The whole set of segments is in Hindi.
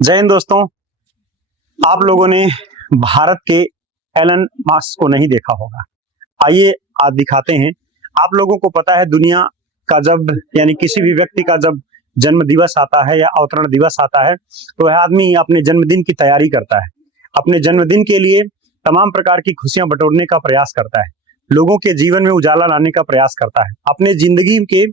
जय हिंद दोस्तों। आप लोगों ने भारत के एलन मस्क को नहीं देखा होगा। आइए आज दिखाते हैं। आप लोगों को पता है दुनिया का जब यानी किसी भी व्यक्ति का जब जन्म दिवस आता है या अवतरण दिवस आता है तो वह आदमी अपने जन्मदिन की तैयारी करता है। अपने जन्मदिन के लिए तमाम प्रकार की खुशियां बटोरने का प्रयास करता है, लोगों के जीवन में उजाला लाने का प्रयास करता है, अपने जिंदगी के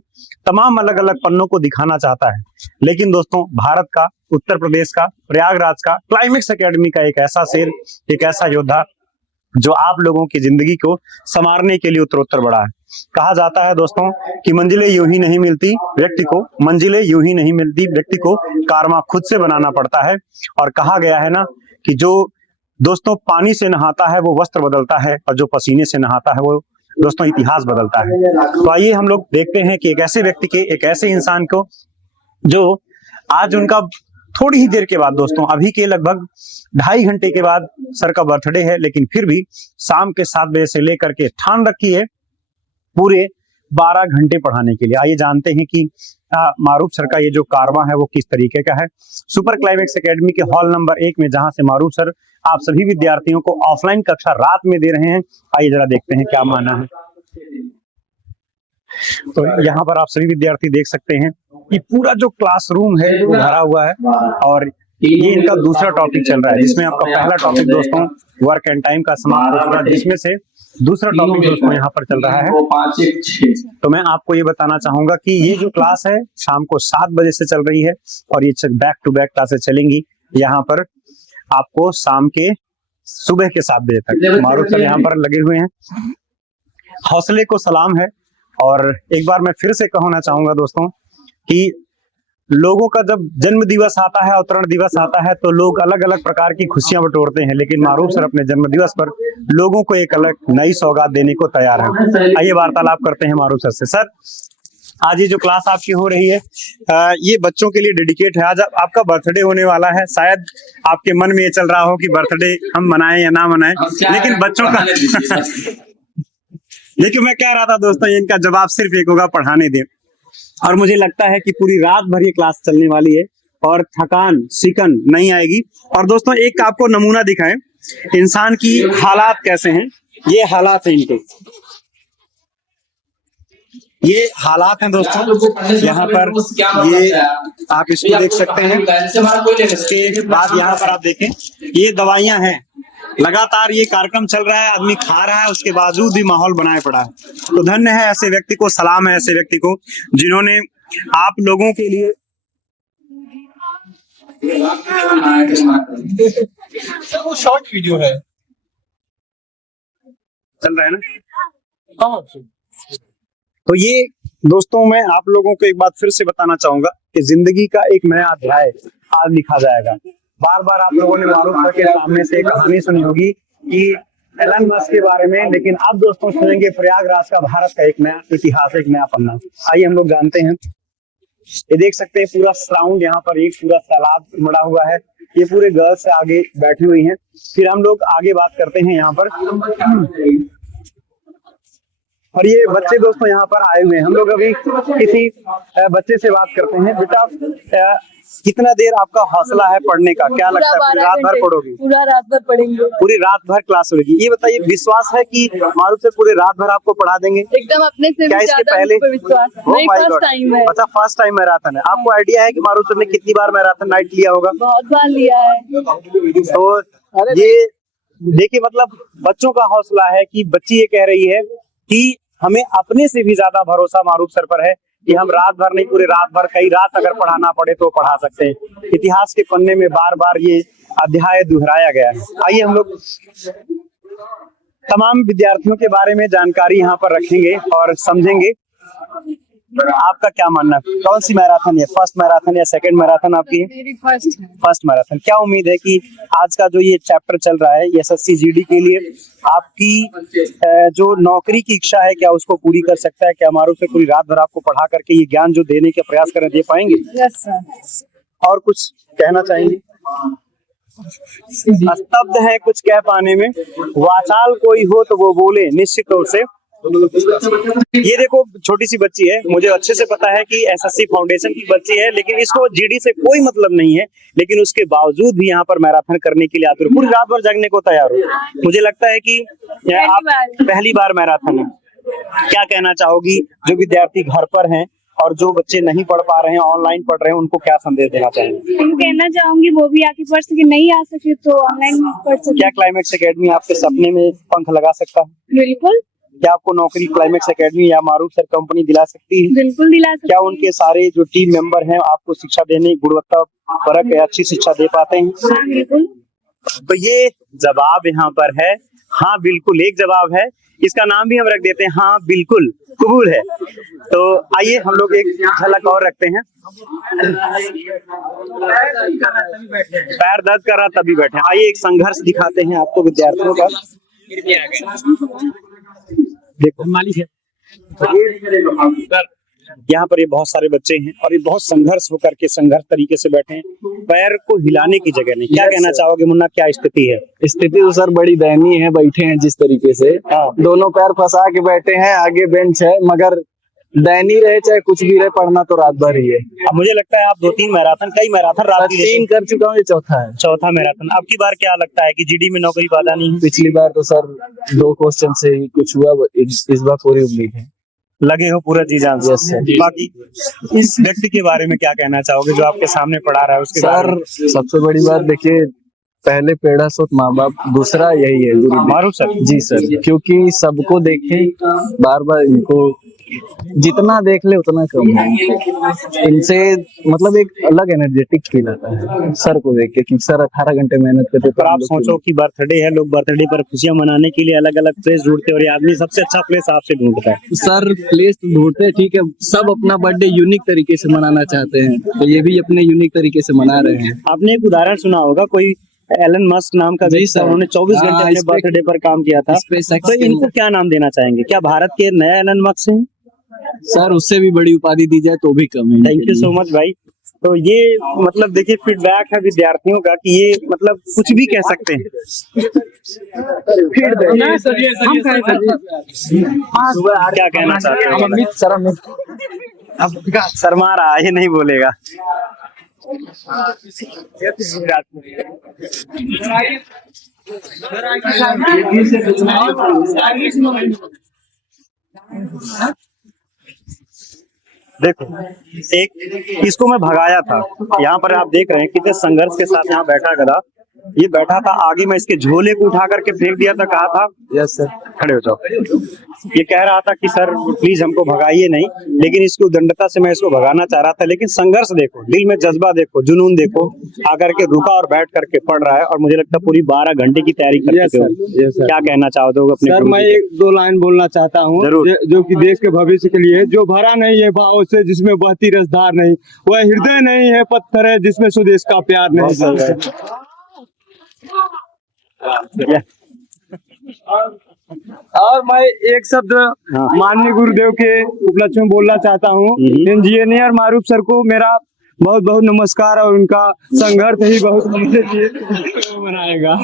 तमाम अलग अलग पन्नों को दिखाना चाहता है। लेकिन दोस्तों, भारत का, उत्तर प्रदेश का, प्रयागराज का क्लाइमेक्स एकेडमी का एक ऐसा शेर, एक ऐसा योद्धा जो आप लोगों की जिंदगी को संवारने के लिए उत्तरोत्तर बढ़ा है। कहा जाता है दोस्तों कि मंजिलें यूं ही नहीं मिलती व्यक्ति को, मंजिलें यूं ही नहीं मिलती व्यक्ति को, कारवां खुद से बनाना पड़ता है। और कहा गया है ना कि जो दोस्तों पानी से नहाता है वो वस्त्र बदलता है, और जो पसीने से नहाता है वो दोस्तों इतिहास बदलता है। तो आइए हम लोग देखते हैं कि एक ऐसे व्यक्ति के, एक ऐसे इंसान को जो आज उनका थोड़ी ही देर के बाद, दोस्तों अभी के लगभग 2.5 घंटे के बाद सर का बर्थडे है, लेकिन फिर भी शाम के 7 बजे से लेकर के ठान रखी है पूरे 12 घंटे पढ़ाने के लिए। आइए जानते हैं कि मारूफ सर का ये जो कारवां है वो किस तरीके का है। सुपर क्लाइमेक्स एकेडमी के हॉल नंबर 1 में जहां से मारूफ सर आप सभी विद्यार्थियों को ऑफलाइन कक्षा रात में दे रहे हैं, आइए जरा देखते हैं क्या माना है। तो यहाँ पर आप सभी विद्यार्थी देख सकते हैं कि पूरा जो क्लासरूम है वो भरा हुआ है, और ये इनका दूसरा टॉपिक चल रहा है, जिसमें आपका पहला टॉपिक दोस्तों वर्क एंड टाइम का समाप्त हो चुका है, जिसमें से दूसरा टॉपिक दोस्तों यहाँ पर चल रहा है। तो मैं आपको ये बताना चाहूंगा कि ये जो क्लास है शाम को 7 बजे से चल रही है, और ये बैक टू बैक क्लासेस चलेंगी यहाँ पर आपको शाम के सुबह के 7 बजे तक। मारूफ सर यहाँ पर लगे हुए हैं, हौसले को सलाम है। और एक बार मैं फिर से कहना चाहूंगा दोस्तों कि लोगों का जब जन्म दिवस आता है, अवतरण दिवस आता है, तो लोग अलग अलग प्रकार की खुशियां बटोरते हैं, लेकिन मारूफ सर अपने जन्म दिवस पर लोगों को एक अलग नई सौगात देने को तैयार है। आइए वार्तालाप करते हैं मारूफ सर से। सर, आज ये जो क्लास आपकी हो रही है ये बच्चों के लिए डेडिकेट है। आज आपका बर्थडे होने वाला है, शायद आपके मन में ये चल रहा हो कि बर्थडे हम मनाएं या ना मनाएं, लेकिन बच्चों का लेकिन मैं कह रहा था दोस्तों, इनका जवाब सिर्फ एक होगा, पढ़ाने दें। और मुझे लगता है कि पूरी रात भर ये क्लास चलने वाली है और थकान सिकन नहीं आएगी। और दोस्तों एक आपको नमूना दिखाएं इंसान की हालात कैसे हैं। ये हालात है इनके, ये हालात हैं दोस्तों। यहाँ पर ये आप इसको देख सकते हैं। इसके बाद यहाँ पर आप देखें ये दवाइयां हैं, लगातार ये कार्यक्रम चल रहा है, आदमी खा रहा है, उसके बावजूद भी माहौल बनाए पड़ा है। तो धन्य है ऐसे व्यक्ति को, सलाम है ऐसे व्यक्ति को जिन्होंने आप लोगों के लिए वो शॉर्ट वीडियो है चल रहा है ना। तो ये दोस्तों मैं आप लोगों को एक बात फिर से बताना चाहूंगा कि जिंदगी का एक नया अध्याय आज लिखा जाएगा। बार बार आप लोगों ने मारूफ सर के सामने से एक कहानी सुनी होगी कि एलन मस्क के बारे में, लेकिन अब दोस्तों सुनेंगे प्रयागराज का भारत का एक नया इतिहास, एक नया पन्ना। आइए हम लोग जानते हैं। ये देख सकते हैं पूरा सराउंड, यहाँ पर एक पूरा तालाब मड़ा हुआ है, ये पूरे गर्ल्स से आगे बैठी हुई हैं। फिर हम लोग आगे बात करते हैं यहाँ पर, और ये बच्चे दोस्तों यहाँ पर आए हुए हैं। हम लोग अभी किसी बच्चे से बात करते हैं। बेटा कितना देर आपका हौसला है पढ़ने का, क्या लगता है पूरी रात भर पढ़ोगी? पूरा रात भर पढ़ेंगे, पूरी रात भर क्लास होगी। ये बताइए, विश्वास है कि मारूफ से पूरे रात भर आपको पढ़ा देंगे? एकदम अपने से क्या भी इसके ज्यादा पहले विश्वास है। नहीं, फर्स्ट टाइम है। अच्छा, फर्स्ट टाइम मैराथन है। आपको आइडिया है कि मारूफ सर ने कितनी बार मैराथन नाइट लिया होगा? बहुत बार लिया है। तो ये देखिए, मतलब बच्चों का हौसला है कि बच्ची ये कह रही है कि हमें अपने से भी ज्यादा भरोसा मारूफ सर पर है कि हम रात भर नहीं, पूरे रात भर, कई रात अगर पढ़ाना पड़े तो पढ़ा सकते हैं। इतिहास के पन्ने में बार बार ये अध्याय दोहराया गया है। आइए हम लोग तमाम विद्यार्थियों के बारे में जानकारी यहाँ पर रखेंगे और समझेंगे। आपका क्या मानना है, कौन सी मैराथन है, फर्स्ट मैराथन या सेकंड मैराथन आपकी? मेरी फर्स्ट है। First marathon. क्या उम्मीद है कि आज का जो ये चैप्टर चल रहा है एसएससी जीडी के लिए, आपकी जो नौकरी की इच्छा है क्या उसको पूरी कर सकता है? क्या मारूफ से पूरी रात भर आपको पढ़ा करके ये ज्ञान जो देने का प्रयास करें दे पाएंगे? Yes sir. और कुछ कहना चाहेंगे? स्तब्ध है कुछ कह पाने में, वाचाल कोई हो तो वो बोले निश्चित तौर से। ये देखो छोटी सी बच्ची है, मुझे अच्छे से पता है कि एसएससी फाउंडेशन की बच्ची है, लेकिन इसको जीडी से कोई मतलब नहीं है, लेकिन उसके बावजूद भी यहाँ पर मैराथन करने के लिए आते हो, पूरी रात भर जगने को तैयार हो। मुझे लगता है कि आप पहली बार मैराथन है, क्या कहना चाहोगी जो विद्यार्थी घर पर हैं और जो बच्चे नहीं पढ़ पा रहे हैं, ऑनलाइन पढ़ रहे हैं, उनको क्या संदेश देना चाहेंगे? मैं कहना चाहूंगी वो भी आके पढ़ सके, नहीं आ सके तो ऑनलाइन पढ़ सके। क्या क्लाइमेक्स एकेडमी आपके सपने में पंख लगा सकता है? बिल्कुल क्या आपको नौकरी क्लाइमेक्स एकेडमी या मारूफ सर कंपनी दिला सकती है? बिल्कुल दिला सकते क्या उनके सारे जो टीम मेंबर हैं आपको शिक्षा देने, गुणवत्ता परक या अच्छी शिक्षा दे पाते हैं? हाँ बिल्कुल। तो ये जवाब यहाँ पर है हाँ बिल्कुल, एक जवाब है, इसका नाम भी हम रख देते हैं हाँ बिल्कुल, कबूल है। तो आइए हम लोग एक झलक और रखते हैं। पैर दर्द कर रहा तभी बैठे, आइए एक संघर्ष दिखाते हैं आपको विद्यार्थियों का। देखो यहाँ पर ये बहुत सारे बच्चे हैं और ये बहुत संघर्ष होकर के संघर्ष तरीके से बैठे हैं, पैर को हिलाने की जगह नहीं। क्या कहना चाहोगे मुन्ना, क्या स्थिति है? स्थिति तो सर बड़ी दयनीय है, बैठे हैं जिस तरीके से, हाँ। दोनों पैर फंसा के बैठे हैं, आगे बेंच है, मगर दयनीय रहे चाहे कुछ भी रहे, पढ़ना तो रात भर ही है। अब मुझे लगता है आप 2-3 मैराथन, कई मैराथन रात की 3 कर चुका हूँ, ये चौथा है। चौथा मैराथन। अब की बार क्या लगता है कि जीडी में नौकरी वादा नहीं है? पिछली बार तो सर 2 क्वेश्चन से ही कुछ हुआ, इस बार पूरी उम्मीद है। लगे हो पूरा जी जान से। Yes sir. बाकी इस व्यक्ति के बारे में क्या कहना चाहोगे जो आपके सामने पढ़ा रहा है उसके बारे में? सर सबसे बड़ी बात देखिए, पहले पेड़ा सोत माँ बाप, दूसरा यही है गुरु। मारूफ सर जी सर, क्योंकि सबको देखे बार बार, इनको जितना देख ले उतना कम है। इनसे मतलब एक अलग एनर्जेटिक फील आता है सर को देख के कि सर 18 घंटे मेहनत करते। पर आप सोचो कि बर्थडे है, लोग बर्थडे पर खुशियां मनाने के लिए अलग अलग प्लेस ढूंढते हैं और ये आदमी सबसे अच्छा प्लेस आपसे ढूंढता है। सर प्लेस ढूंढते हैं, ठीक है, सब अपना बर्थडे यूनिक तरीके से मनाना चाहते हैं, तो ये भी अपने यूनिक तरीके से मना रहे हैं। आपने एक उदाहरण सुना होगा, कोई एलन मस्क नाम का व्यक्ति, उन्होंने 24 घंटे अपने बर्थडे पर काम किया था। तो इनको क्या नाम देना चाहेंगे? क्या भारत के नए एलन मस्क हैं? सर उससे भी बड़ी उपाधि दी जाए तो भी कम है। थैंक यू सो मच भाई। तो ये मतलब देखिए फीडबैक है विद्यार्थियों का कि ये मतलब कुछ भी कह सकते हैं। क्या कहना चाहते हैं? अब शर्मा रहा, ये नहीं बोलेगा। देखो एक इसको मैं भगाया था, यहाँ पर आप देख रहे हैं कितने संघर्ष के साथ यहाँ बैठा गधा, ये बैठा था आगे, मैं इसके झोले को उठा करके फेंक दिया था, कहा था यस सर खड़े हो जाओ। ये कह रहा था कि सर प्लीज हमको भगाइए नहीं, लेकिन इसको दंडता से मैं इसको भगाना चाह रहा था, लेकिन संघर्ष देखो, दिल में जज्बा देखो, जुनून देखो, आकर के रुका और बैठ करके पढ़ रहा है और मुझे लगता है पूरी 12 घंटे की तैयारी कर चुके हो। क्या कहना चाहोगे अपने? सर मैं 1-2 लाइन बोलना चाहता हूँ जो कि देश के भविष्य के लिए, जो भरा नहीं है भाव से जिसमें बहती रसधार नहीं, वह हृदय नहीं है पत्थर है जिसमें स्वदेश का प्यार नहीं। और मैं एक शब्द माननीय गुरुदेव के उपलक्ष्य में बोलना चाहता हूँ। इंजीनियर मारूफ सर को मेरा बहुत बहुत नमस्कार, और उनका संघर्ष ही बहुत हमसे बनाएगा।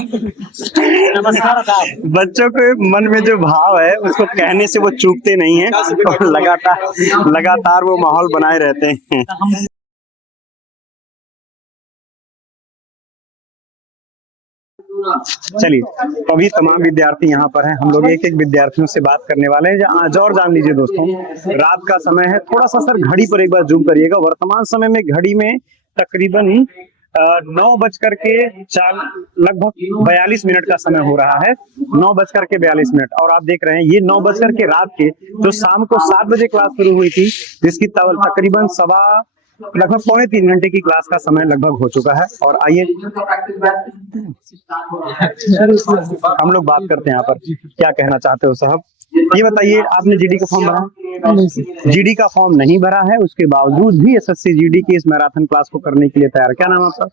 नमस्कार साहब। बच्चों के मन में जो भाव है उसको कहने से वो चूकते नहीं है, तो लगातार वो माहौल बनाए रहते हैं। चलिए अभी तमाम विद्यार्थी यहाँ पर हैं, हम लोग एक एक विद्यार्थियों से बात करने वाले हैं। आज और जान लीजिए दोस्तों, रात का समय है, थोड़ा सा सर घड़ी पर एक बार जूम करिएगा। वर्तमान समय में घड़ी में तकरीबन 9:4 लगभग 42 मिनट का समय हो रहा है, 9:42 मिनट। और आप देख रहे हैं ये 9 के रात के जो शाम को 7 बजे क्लास शुरू हुई थी, जिसकी तकरीबन लगभग 2.25 घंटे की क्लास का समय लगभग हो चुका है। और आइए हम लोग बात करते हैं यहाँ पर, क्या कहना चाहते हो साहब? ये बताइए, आपने जीडी का फॉर्म भरा? जीडी का फॉर्म नहीं भरा है, उसके बावजूद भी एसएससी जीडी की इस मैराथन क्लास को करने के लिए तैयार। क्या नाम आपका?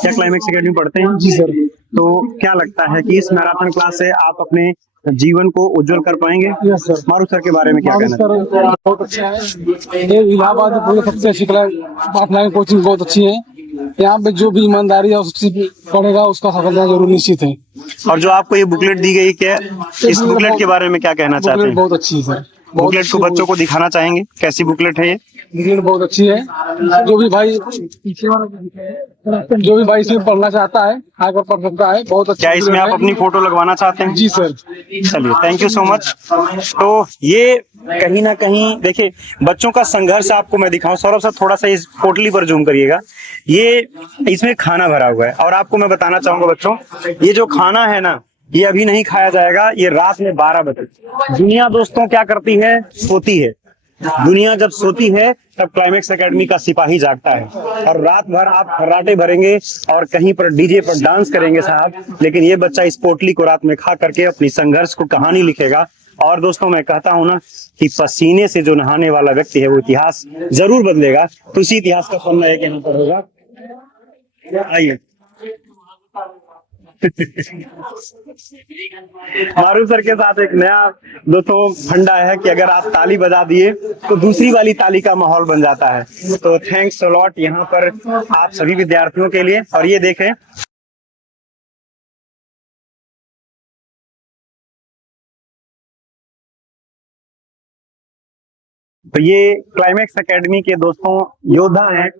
क्या क्लाइमेक्स एकेडमी पढ़ते हैं? जी सर। तो क्या लगता है कि इस मैराथन क्लास से आप अपने जीवन को उज्जवल कर पाएंगे? Yes sir. मारूफ सर के बारे में क्या कहना? बहुत अच्छा है, इलाहाबाद सबसे अच्छी क्लास कोचिंग बहुत अच्छी है, यहाँ पे जो भी ईमानदारी है उससे पड़ेगा, उसका सफलता जरूर निश्चित है। और जो आपको ये बुकलेट दी गई, क्या इस बुकलेट के बारे में क्या कहना चाहते बुकलेट हैं? बहुत अच्छी है सर। बुकलेट को बच्चों को दिखाना चाहेंगे, कैसी बुकलेट है ये? बुकलेट बहुत अच्छी है। जो भी भाई इसमें पढ़ना चाहता है आकर पढ़ सकता है। बहुत अच्छा। क्या इसमें आप अपनी फोटो लगवाना चाहते हैं? जी सर। चलिए, थैंक यू सो मच। तो ये कहीं ना कहीं देखिए बच्चों का संघर्ष आपको मैं दिखाऊं। सौरभ सर थोड़ा सा इस पोटली पर जूम करिएगा। ये इसमें खाना भरा हुआ है और आपको मैं बताना चाहूंगा बच्चों, ये जो खाना है ना, ये अभी नहीं खाया जाएगा, ये रात में 12 बजे। दुनिया दोस्तों क्या करती है? सोती है। दुनिया जब सोती है तब क्लाइमेक्स एकेडमी का सिपाही जागता है और रात भर आप खर्राटे भरेंगे और कहीं पर डीजे पर डांस करेंगे साहब, लेकिन ये बच्चा इस पोटली को रात में खा करके अपनी संघर्ष को कहानी लिखेगा। और दोस्तों मैं कहता हूं ना कि पसीने से जो नहाने वाला व्यक्ति है वो इतिहास जरूर बदलेगा। तो इसी इतिहास का पन्ना एक यहाँ पर होगा। आइए मारूफ सर के साथ एक नया दोस्तों फंडा है कि अगर आप ताली बजा दिए तो दूसरी वाली ताली का माहौल बन जाता है। तो थैंक्स अ लॉट यहाँ पर आप सभी विद्यार्थियों के लिए। और ये देखें, तो ये क्लाइमेक्स एकेडमी के दोस्तों योद्धा हैं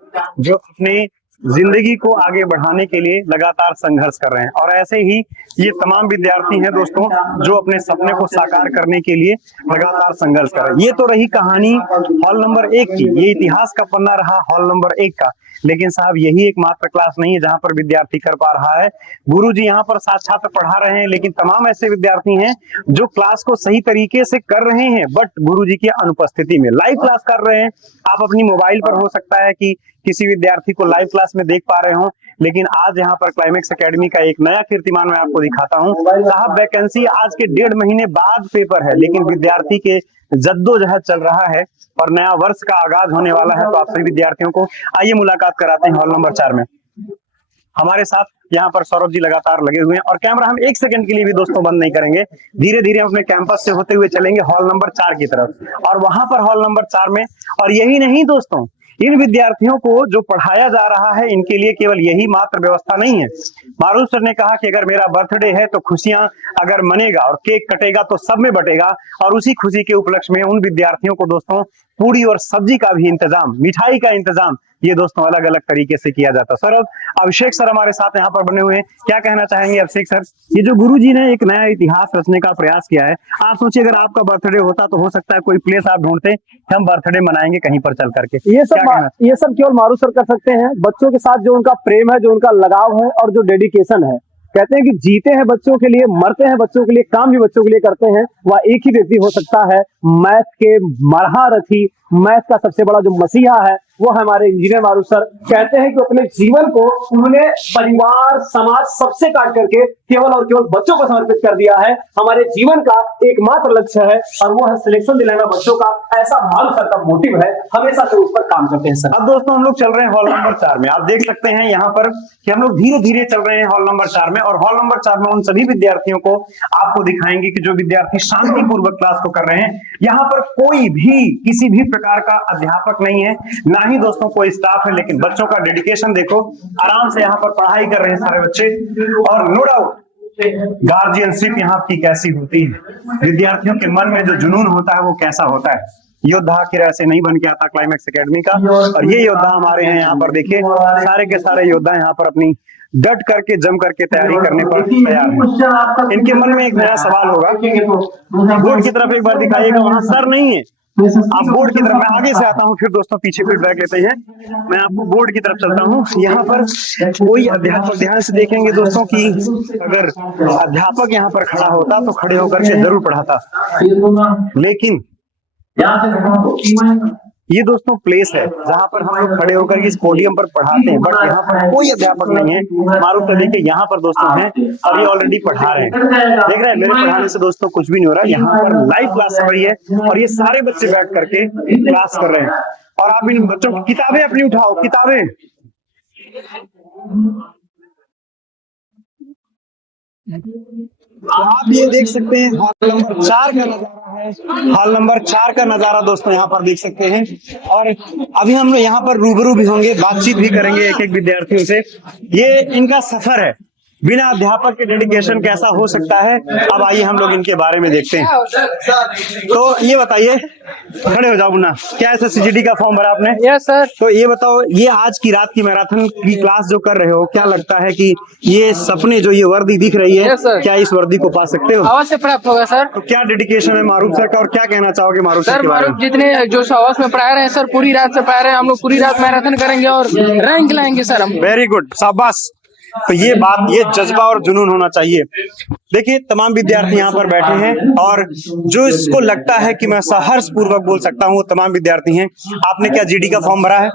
जो अपने जिंदगी को आगे बढ़ाने के लिए लगातार संघर्ष कर रहे हैं। और ऐसे ही ये तमाम विद्यार्थी हैं दोस्तों जो अपने सपने को साकार करने के लिए लगातार संघर्ष कर रहे हैं। ये तो रही कहानी हॉल नंबर 1 की, ये इतिहास का पन्ना रहा हॉल नंबर 1 का। लेकिन साहब यही एक मात्र क्लास नहीं है जहां पर विद्यार्थी कर पा रहा है। गुरुजी यहाँ पर 7 छात्र पढ़ा रहे हैं, लेकिन तमाम ऐसे विद्यार्थी हैं जो क्लास को सही तरीके से कर रहे हैं बट गुरुजी की अनुपस्थिति में लाइव क्लास कर रहे हैं। आप अपनी मोबाइल पर हो सकता है कि किसी विद्यार्थी को लाइव क्लास में देख पा रहे हो, लेकिन आज यहाँ पर क्लाइमेक्स एकेडमी का एक नया कीर्तिमान मैं आपको दिखाता हूँ। साहब वैकेंसी आज के 1.5 महीने बाद पेपर है, लेकिन विद्यार्थी के जद्दोजहद चल रहा है और नया वर्ष का आगाज होने वाला है। तो आप सभी विद्यार्थियों को आइए मुलाकात कराते हैं हॉल नंबर 4 में। हमारे साथ यहाँ पर सौरभ जी लगातार लगे हुए हैं और कैमरा हम 1 सेकंड के लिए भी दोस्तों बंद नहीं करेंगे। धीरे धीरे अपने कैंपस से होते हुए चलेंगे हॉल नंबर 4 की तरफ और वहां पर हॉल नंबर 4 में। और यही नहीं दोस्तों, इन विद्यार्थियों को जो पढ़ाया जा रहा है इनके लिए केवल यही मात्र व्यवस्था नहीं है। मारूफ सर ने कहा कि अगर मेरा बर्थडे है तो खुशियां अगर मनेगा और केक कटेगा तो सब में बटेगा। और उसी खुशी के उपलक्ष्य में उन विद्यार्थियों को दोस्तों पूरी और सब्जी का भी इंतजाम, मिठाई का इंतजाम ये दोस्तों अलग अलग तरीके से किया जाता है। सर अब अभिषेक सर हमारे साथ यहाँ पर बने हुए हैं, क्या कहना चाहेंगे अभिषेक सर? ये जो गुरुजी ने एक नया इतिहास रचने का प्रयास किया है, आप सोचिए अगर आपका बर्थडे होता तो हो सकता है कोई प्लेस आप ढूंढते हम बर्थडे मनाएंगे कहीं पर चल करके। ये सब केवल मारूफ सर कर सकते हैं। बच्चों के साथ जो उनका प्रेम है, जो उनका लगाव है और जो डेडिकेशन है, कहते हैं कि जीते हैं बच्चों के लिए, मरते हैं बच्चों के लिए, काम भी बच्चों के लिए करते हैं। वह एक ही व्यक्ति हो सकता है मैथ के महारथी, मैथ का सबसे बड़ा जो मसीहा है वो हमारे इंजीनियर मारूफ सर। कहते हैं कि अपने जीवन को उन्होंने परिवार समाज सबसे काट करके केवल और केवल बच्चों को समर्पित कर दिया है। हमारे जीवन का एकमात्र लक्ष्य है और वो है सिलेक्शन दिलाना बच्चों का। ऐसा मारूफ सर का मोटिव है, हमेशा से उस पर काम करते हैं सर। अब दोस्तों हम लोग चल रहे हैं हॉल नंबर 4 में। आप देख सकते हैं यहाँ पर कि हम लोग धीरे धीरे चल रहे हैं हॉल नंबर 4 में। और हॉल नंबर 4 में उन सभी विद्यार्थियों को आपको दिखाएंगे कि जो विद्यार्थी शांतिपूर्वक क्लास को कर रहे हैं। यहाँ पर कोई भी किसी भी प्रकार का अध्यापक नहीं है, ना ही दोस्तों कोई स्टाफ है, लेकिन बच्चों का डेडिकेशन देखो, आराम से यहाँ पर पढ़ाई कर रहे हैं सारे बच्चे। और नो डाउट गार्जियनशिप यहाँ की कैसी होती है, विद्यार्थियों के मन में जो जुनून होता है वो कैसा होता है। योद्धा आखिर ऐसे नहीं बन के आता क्लाइमेक्स एकेडमी का। और ये योद्धा हमारे हैं यहाँ पर, देखिए सारे के सारे योद्धा यहाँ पर अपनी डट करके जम करके तैयारी करने पर तैयार हैं। इनके मन में एक नया सवाल होगा, बोर्ड की तरफ एक बार दिखाइएगा, वहां सर नहीं है, आप बोर्ड की तरफ। मैं आगे से आता हूँ, फिर दोस्तों पीछे फीडबैक लेते हैं। मैं आपको बोर्ड की तरफ चलता हूँ। यहाँ पर कोई अध्यापक, ध्यान से देखेंगे दोस्तों कि अगर अध्यापक यहाँ पर खड़ा होता तो खड़े होकर के जरूर पढ़ाता, लेकिन ये दोस्तों प्लेस है जहां पर हम लोग खड़े होकर इस पोडियम पर पढ़ाते हैं, बट यहाँ पर कोई अध्यापक नहीं है। मारूफ सर के यहाँ पर दोस्तों हैं और ये ऑलरेडी पढ़ा रहे हैं। देख रहे हैं मेरे पढ़ाने से दोस्तों कुछ भी नहीं हो रहा, यहाँ पर लाइव क्लास चल रही है और ये सारे बच्चे बैठ करके क्लास कर रहे हैं। और आप इन बच्चों की किताबें अपनी उठाओ, किताबें। आप ये देख सकते हैं हॉल नंबर 4 का नजारा हॉल नंबर 4 का नजारा दोस्तों यहाँ पर देख सकते हैं। और अभी हम यहाँ पर रूबरू भी होंगे, बातचीत भी करेंगे एक एक विद्यार्थियों से। ये इनका सफर है, बिना अध्यापक के डेडिकेशन कैसा हो सकता है। अब आइए हम लोग इनके बारे में देखते हैं। तो ये बताइए, खड़े हो जाओ मुन्ना, क्या ऐसा सीजीडी का फॉर्म भरा आपने? Yes sir. तो ये बताओ, ये आज की रात की मैराथन की क्लास जो कर रहे हो, क्या लगता है कि ये सपने जो ये वर्दी दिख रही है, Yes, sir. क्या इस वर्दी को पा सकते हो? अवश्य प्राप्त होगा सर। तो क्या डेडिकेशन है मारूफ सर का, और क्या कहना चाहोगे मारूफ सर सर के बारे में? मारूफ जितने जो आवास में पढ़ा रहे हैं सर, पूरी रात से पढ़ा रहे हैं, हम लोग पूरी रात मैराथन करेंगे और रैंक लाएंगे सर हम। वेरी गुड, शाबाश। तो ये बात, ये जज्बा और जुनून होना चाहिए। देखिए, तमाम विद्यार्थी यहाँ पर बैठे हैं और जो इसको लगता है कि मैं सहर्ष पूर्वक बोल सकता हूँ, वो तमाम विद्यार्थी हैं। आपने क्या जीडी का फॉर्म भरा है?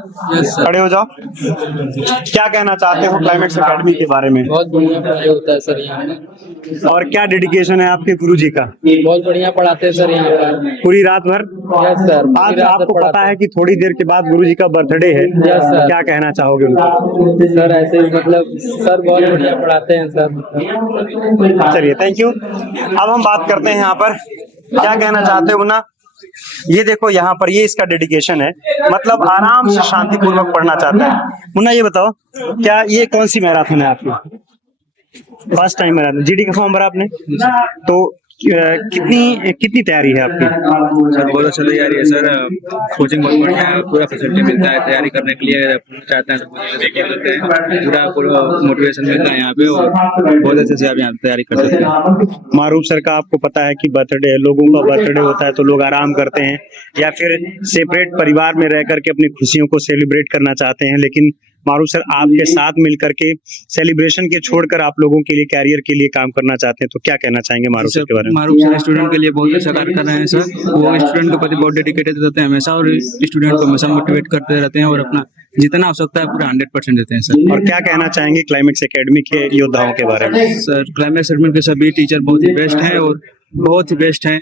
खड़े हो जाओ। क्या कहना चाहते हो क्लाइमेक्स एकेडमी के बारे में? बहुत बढ़िया पढ़ाई होता है सर यहाँ पे। और क्या डेडिकेशन है आपके गुरुजी का? बहुत बढ़िया पढ़ाते हैं सर यहाँ पर। पूरी रात भर? Yes sir. आज आपको पता है कि थोड़ी देर के बाद गुरुजी का बर्थडे है, Yes, sir. क्या कहना चाहोगे उनको? सर ऐसे ही मतलब सर बहुत बढ़िया पढ़ाते हैं सर। चलिए, थैंक यू। अब हम बात करते हैं यहाँ पर, क्या कहना चाहते हो मुन्ना? ये देखो यहाँ पर, ये इसका डेडिकेशन है, मतलब आराम से शांतिपूर्वक पढ़ना चाहता है। मुन्ना ये बताओ, क्या ये कौन सी मैराथन है आपकी? First time marathon. जीडी का फॉर्म भरा आपने? तो कितनी तैयारी है आपकी? सर बहुत अच्छा तैयारी है सर, कोचिंग बहुत बढ़िया है, पूरा फैसिलिटी मिलता है तैयारी करने के लिए। चाहते हैं पूरा मोटिवेशन मिलता है यहाँ पे, और बहुत अच्छे से आप यहाँ तैयारी कर सकते हैं। मारूफ सर का आपको पता है कि बर्थडे है, लोगों का बर्थडे होता है तो लोग आराम करते हैं या फिर सेपरेट परिवार में रह करके अपनी खुशियों को सेलिब्रेट करना चाहते हैं, लेकिन मारूफ सर आपके साथ मिलकर के सेलिब्रेशन के छोड़कर आप लोगों के लिए, कैरियर के लिए काम करना चाहते हैं। तो क्या कहना चाहेंगे मारूफ सर के बारे में? मारूफ सर स्टूडेंट के लिए बहुत अच्छा कार्य कर रहे हैं सर। वो स्टूडेंट के प्रति बहुत डेडिकेटेड रहते हैं हमेशा, और स्टूडेंट को हमेशा मोटिवेट करते रहते हैं, और अपना जितना हो सकता है पूरा 100% देते हैं सर। और क्या कहना चाहेंगे क्लाइमेक्स एकेडमी के योद्धाओं के बारे में? सर क्लाइमेक्स एकेडमी के सभी टीचर बहुत ही बेस्ट हैं, और बहुत ही बेस्ट हैं,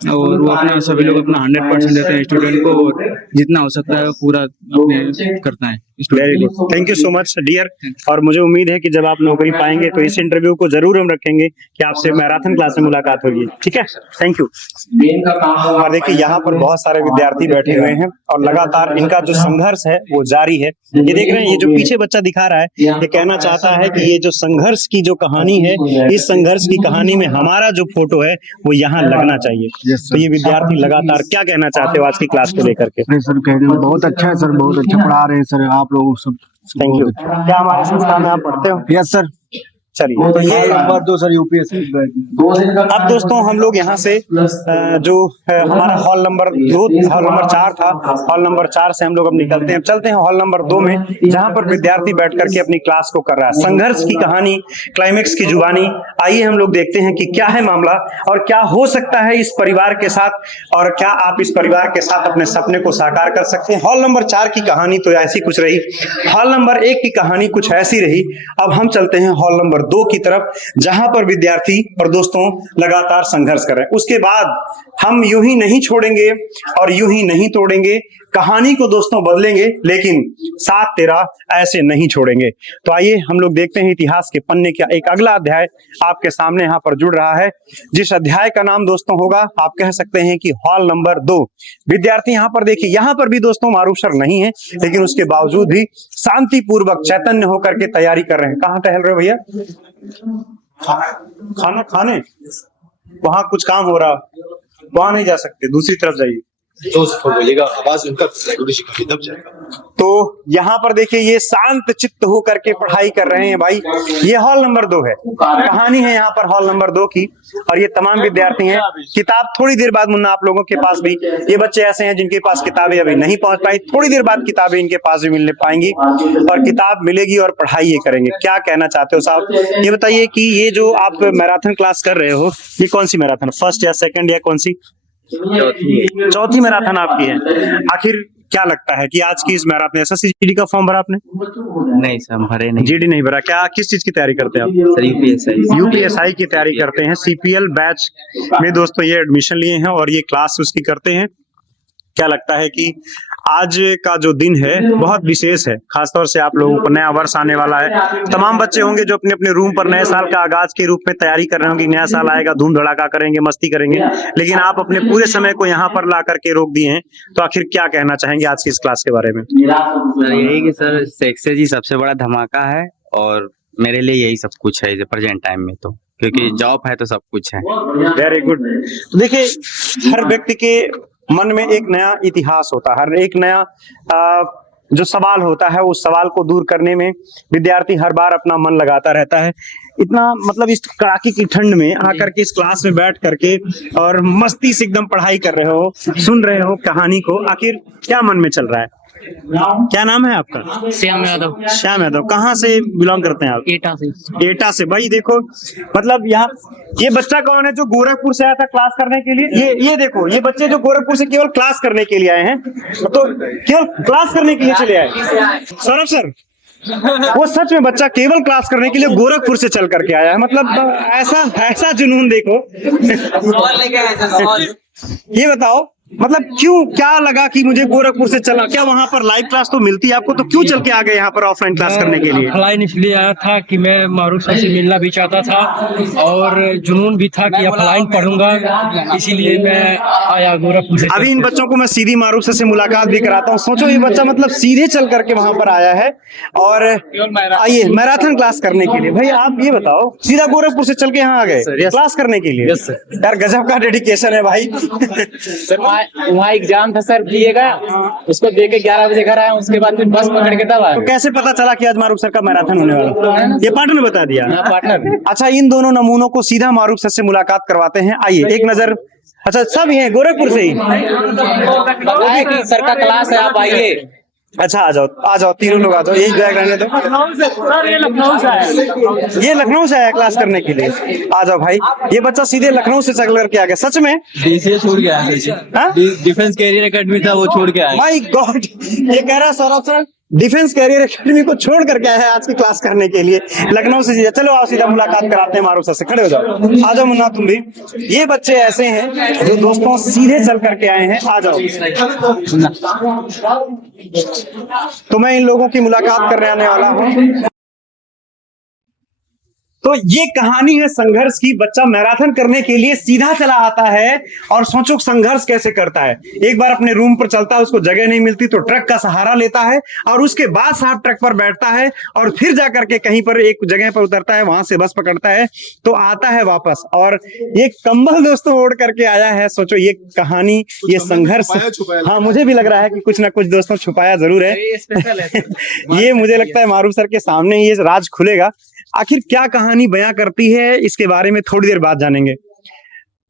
और वो अपना सभी लोग अपना 100% देते हैं स्टूडेंट को, और जितना हो सकता है पूरा अपने करता है। Very good, thank you so much dear. और मुझे उम्मीद है कि जब आप नौकरी पाएंगे तो इस इंटरव्यू को जरूर हम रखेंगे कि आपसे मैराथन क्लास में मुलाकात होगी, ठीक है? Thank you. और देखिए, यहाँ पर बहुत सारे विद्यार्थी बैठे हुए हैं और लगातार इनका जो संघर्ष है वो जारी है। ये देख रहे हैं, ये जो पीछे बच्चा दिखा रहा है, ये कहना चाहता है कि ये जो संघर्ष की जो कहानी है, इस संघर्ष की कहानी में हमारा जो फोटो है वो यहाँ लगना चाहिए। तो ये विद्यार्थी लगातार क्या कहना चाहते हो आज की क्लास को लेकर के? सर बहुत अच्छा है सर, बहुत अच्छा पढ़ा रहे हैं सर आप लोग सब। Thank you. क्या हमारे संस्था में आप पढ़ते हो? Yes sir. चलिए, तो ये नंबर 2 सर यूपीएससी। अब दोस्तों हम लोग यहाँ से जो हमारा हॉल नंबर 4 था, हॉल नंबर 4 से हम लोग अब निकलते हैं। अब चलते हैं हॉल नंबर 2 में, जहाँ पर विद्यार्थी बैठ करके अपनी क्लास को कर रहा है। संघर्ष की कहानी, क्लाइमेक्स की जुबानी। आइए हम लोग देखते हैं कि क्या है मामला और क्या हो सकता है इस परिवार के साथ, और क्या आप इस परिवार के साथ अपने सपने को साकार कर सकते हैं। हॉल नंबर 4 की कहानी तो ऐसी कुछ रही, हॉल नंबर 1 की कहानी कुछ ऐसी रही। अब हम चलते हैं हॉल नंबर 2 की तरफ, जहां पर विद्यार्थी और दोस्तों लगातार संघर्ष कर रहे हैं। उसके बाद हम यूं ही नहीं छोड़ेंगे और यूं ही नहीं तोड़ेंगे कहानी को दोस्तों, बदलेंगे, लेकिन साथ तेरा ऐसे नहीं छोड़ेंगे। तो आइए हम लोग देखते हैं इतिहास के पन्ने का एक अगला अध्याय आपके सामने यहाँ पर जुड़ रहा है, जिस अध्याय का नाम दोस्तों होगा, आप कह सकते हैं कि हॉल नंबर 2। विद्यार्थी यहाँ पर देखिए, यहाँ पर भी दोस्तों मारूफ सर नहीं है, लेकिन उसके बावजूद भी शांतिपूर्वक चैतन्य होकर के तैयारी कर रहे हैं। कहाँ टहल रहे हो भैया? खाना खाने? वहां कुछ काम हो रहा, वहां नहीं जा सकते, दूसरी तरफ जाइए। बोलिएगा, आवाज उनका दब जाएगा। तो यहाँ पर देखिए, ये शांत चित्त होकर के पढ़ाई कर रहे हैं भाई। ये हॉल नंबर 2 है, कहानी है यहाँ पर हॉल नंबर 2 की, और ये तमाम विद्यार्थी हैं। किताब थोड़ी देर बाद मुन्ना आप लोगों के पास भी, ये बच्चे ऐसे हैं जिनके पास किताबें अभी नहीं पहुंच पाई, थोड़ी देर बाद किताबें इनके पास भी मिलने पाएंगी, और किताब मिलेगी और पढ़ाई ये करेंगे। क्या कहना चाहते हो साहब? ये बताइए कि ये जो आप मैराथन क्लास कर रहे हो, ये कौन सी मैराथन, फर्स्ट या सेकंड या कौन सी? चौथी मैराथन आपकी है। आखिर क्या लगता है कि आज की इस मैराथन, एसएससी जीडी का फॉर्म भरा आपने? नहीं सर, भरे नहीं। जीडी नहीं भरा। क्या, किस चीज की तैयारी करते हैं आप? सर यूपीएसआई की तैयारी करते हैं। सीपीएल बैच में दोस्तों ये एडमिशन लिए हैं और ये क्लास उसकी करते हैं। क्या लगता है कि आज का जो दिन है बहुत विशेष है, खासतौर से आप लोगों को नया वर्ष आने वाला है। तमाम बच्चे होंगे जो अपने अपने रूम पर नए साल का आगाज के रूप में तैयारी कर रहे होंगे, नया साल आएगा, धूम धड़ाका करेंगे, मस्ती करेंगे, लेकिन आप अपने पूरे समय को यहाँ पर ला करके रोक दिए हैं। तो आखिर क्या कहना चाहेंगे आज की इस क्लास के बारे में? सर यही कि सर सेक्सेज ही सबसे बड़ा धमाका है और मेरे लिए यही सब कुछ है प्रेजेंट टाइम में, तो क्योंकि जॉब है तो सब कुछ है। Very good. तो देखिए, हर व्यक्ति के मन में एक नया इतिहास होता है, हर एक नया जो सवाल होता है उस सवाल को दूर करने में विद्यार्थी हर बार अपना मन लगाता रहता है। इतना मतलब इस कड़ाके की ठंड में आकर के इस क्लास में बैठ करके और मस्ती से एकदम पढ़ाई कर रहे हो, सुन रहे हो कहानी को, आखिर क्या मन में चल रहा है? क्या नाम है आपका? श्याम यादव। श्याम यादव। कहाँ से बिलोंग करते हैं आप? एटा से। एटा से। भाई देखो, मतलब यहाँ ये बच्चा कौन है जो गोरखपुर से आया था क्लास करने के लिए? ये देखो, ये बच्चे जो गोरखपुर से केवल क्लास करने के लिए आए हैं, तो केवल क्लास करने के लिए चले आए। सौरभ सर, वो सच में बच्चा केवल क्लास करने के लिए गोरखपुर से चल करके आया है, मतलब ऐसा जुनून देखो। ये बताओ, मतलब क्यों, क्या लगा कि मुझे गोरखपुर से चला? क्या वहाँ पर लाइव क्लास तो मिलती है आपको, तो क्यों चल के आ गए यहाँ पर ऑफलाइन क्लास करने के लिए? ऑफलाइन इसलिए आया था कि मैं मारूफ सर से मिलना भी चाहता था और जुनून भी था कि ऑफलाइन पढ़ूंगा, इसीलिए मैं आया गोरखपुर से। अभी इन बच्चों को मैं सीधी मारूफ सर से मुलाकात भी कराता हूँ। सोचो, ये बच्चा मतलब सीधे चल करके वहाँ पर आया है और आइए मैराथन क्लास करने के लिए। भाई आप ये बताओ, सीधा गोरखपुर से चल के यहाँ आ गए क्लास करने के लिए? यार गजब का डेडिकेशन है भाई। वहाँ एग्जाम था सर, दिएगा, उसको दे के 11 बजे घर आया, उसके बाद फिर बस पकड़ के तब आया। तो कैसे पता चला कि आज मारूफ सर का मैराथन होने वाला? ये पार्टनर ने बता दिया? पार्टनर। अच्छा, इन दोनों नमूनों को सीधा मारूफ सर से मुलाकात करवाते हैं। आइए एक नजर। अच्छा, सब ये गोरखपुर से ही? बताया कि सर का क्लास है, आप आइए। अच्छा, आ जाओ तीनों लोग आ जाओ, यही बैग रहने दो। ये लखनऊ से आया। ये लखनऊ से आया क्लास करने के लिए? आ जाओ भाई, ये बच्चा सीधे लखनऊ से चल करके आ गया। सच में? डीसीए छोड़ के आया, डिफेंस कैरियर एकेडमी था वो छोड़ के आया। माय गॉड, ये कह रहा है Saurabh sir defence career academy को छोड़ करके आया है आज की क्लास करने के लिए लखनऊ से। चलो आओ सीधा मुलाकात कराते हैं मारूफ सर से। खड़े हो जाओ, आ जाओ मुन्ना तुम भी। ये बच्चे ऐसे हैं जो दोस्तों सीधे चल करके आए हैं। आ जाओ। तो मैं इन लोगों की मुलाकात करने आने वाला हूँ। तो ये कहानी है संघर्ष की। बच्चा मैराथन करने के लिए सीधा चला आता है और सोचो संघर्ष कैसे करता है। एक बार अपने रूम पर चलता है, उसको जगह नहीं मिलती तो ट्रक का सहारा लेता है और उसके बाद साहब ट्रक पर बैठता है और फिर जाकर के कहीं पर एक जगह पर उतरता है, वहां से बस पकड़ता है तो आता है वापस। और ये कंबल दोस्तों ओढ़ करके आया है। सोचो ये कहानी, ये संघर्ष। हाँ, मुझे भी लग रहा है कि कुछ ना कुछ दोस्तों छुपाया जरूर है। ये मुझे लगता है मारूफ सर के सामने ही ये राज खुलेगा। आखिर क्या कहानी बयां करती है, इसके बारे में थोड़ी देर बाद जानेंगे।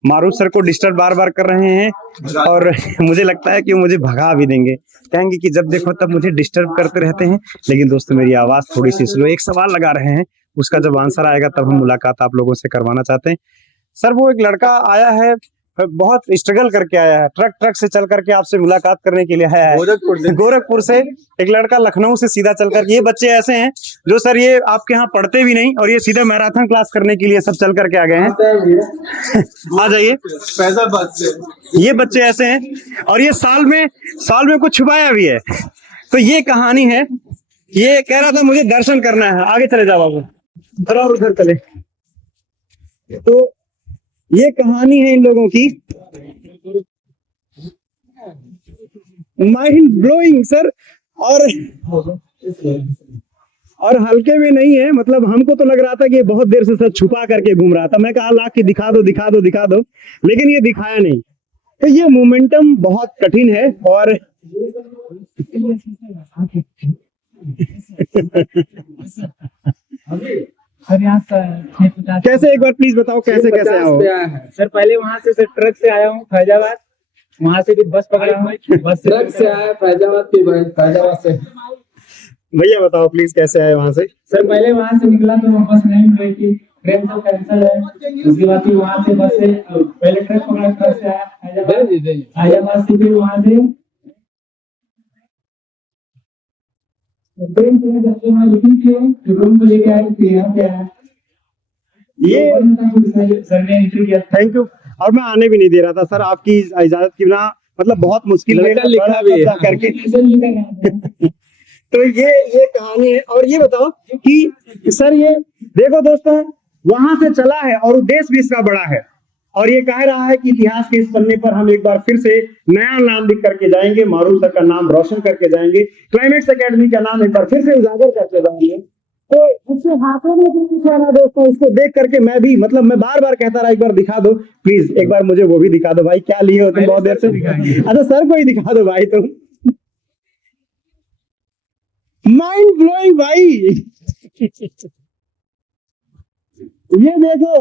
मारूफ सर को डिस्टर्ब बार बार कर रहे हैं और मुझे लगता है कि वो मुझे भगा भी देंगे, कहेंगे कि जब देखो तब मुझे डिस्टर्ब करते रहते हैं। लेकिन दोस्तों मेरी आवाज थोड़ी सी स्लो, एक सवाल लगा रहे हैं, उसका जब आंसर आएगा तब हम मुलाकात आप लोगों से करवाना चाहते हैं। सर, वो एक लड़का आया है, बहुत स्ट्रगल करके आया है, ट्रक से चल करके आपसे मुलाकात करने के लिए आया है गोरखपुर से। एक लड़का लखनऊ से सीधा चल कर। ये बच्चे ऐसे हैं जो सर ये आपके यहाँ पढ़ते भी नहीं और ये सीधा मैराथन क्लास करने के लिए सब चल करके आ गए हैं। आ जाइए। ये बच्चे ऐसे हैं और ये साल में कुछ छुपाया भी है। तो ये कहानी है। ये कह रहा था मुझे दर्शन करना है। आगे चले जाओ बाबू, थोड़ा और उधर चले। तो ये कहानी है इन लोगों की। Mind blowing sir. और हल्के में नहीं है, मतलब हमको तो लग रहा था कि ये बहुत देर से सर छुपा करके घूम रहा था। मैं कहा ला के दिखा दो, लेकिन ये दिखाया नहीं। तो ये मोमेंटम बहुत कठिन है। और कैसे, एक बार प्लीज बताओ कैसे आओ? सर पहले वहाँ से सर ट्रक से आया हूँ फैजाबाद, वहाँ से फिर बस पकड़ा हूँ, बस ट्रक से आया फैजाबाद, फिर फैजाबाद से। भैया बताओ प्लीज कैसे आए वहाँ से? सर पहले वहाँ से निकला तो बस नहीं मिल रही थी, ट्रेन तो कैंसिल है। उसके बाद फिर वहाँ से बस से पहले ट्रक पकड़ा, ट्रक से आया फैजाबाद से, फिर वहाँ से रूम को लेके आए, फिर यहाँ पे आया। ये थैंक यू। और मैं आने भी नहीं दे रहा था सर, आपकी इजाजत के बिना मतलब बहुत मुश्किल में लिखा भी है। जा करके तो ये कहानी है। और ये बताओ कि सर ये देखो दोस्तों, वहां से चला है और उद्देश्य भी इसका बड़ा है, और ये कह रहा है कि इतिहास के इस पन्ने पर हम एक बार फिर से नया नाम लिख करके जाएंगे, मारूफ सर का नाम रोशन करके जाएंगे, क्लाइमेक्स एकेडमी का नाम एक बार फिर से उजागर करके जाएंगे। तो इससे हाथों में भी कुछ है ना दोस्तों, इसको देख करके मैं भी मतलब मैं बार बार कहता रहा एक बार दिखा दो प्लीज, एक बार मुझे वो भी दिखा दो भाई, क्या लिए हो तुम बहुत देर से। अच्छा सर को ही दिखा दो भाई तुम, माइंड ब्लोइंग भाई। ये देखो,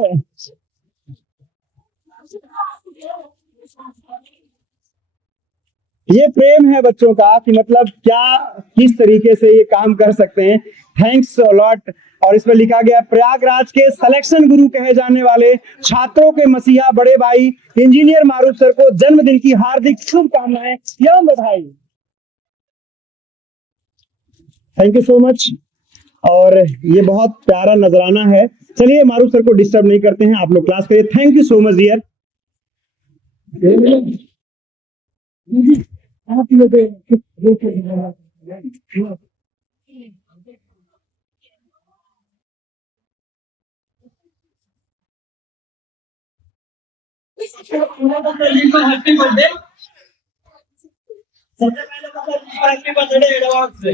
ये प्रेम है बच्चों का कि मतलब क्या किस तरीके से ये काम कर सकते हैं। Thanks lot. और इसमें लिखा गया प्रयागराज के सिलेक्शन गुरु कहे जाने वाले छात्रों के मसीहा बड़े भाई इंजीनियर मारूफ सर को जन्मदिन की हार्दिक शुभकामनाएं एवं बधाई। Thank you so much. और ये बहुत प्यारा नजराना है। चलिए मारूफ सर को डिस्टर्ब नहीं करते हैं, आप लोग क्लास करिए। Thank you so much dear. Happy birthday. सबसे पहले तो हैप्पी बर्थडे एडवांस से।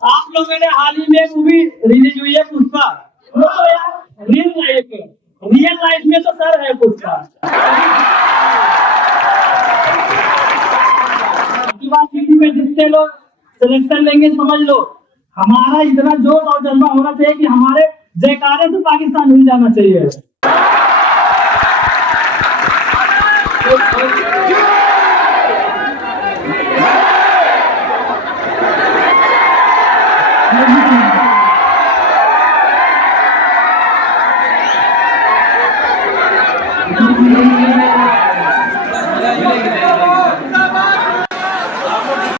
आप लोगों ने हाल ही में मूवी रिलीज हुई है पुष्पा, वो तो यार रियल लाइफ में तो सर है पुष्पा। सिटी में जितने लोग सिलेक्शन लेंगे समझ लो हमारा इतना जोश और जज्बा होना चाहिए कि हमारे जयकारे से पाकिस्तान हिल जाना चाहिए।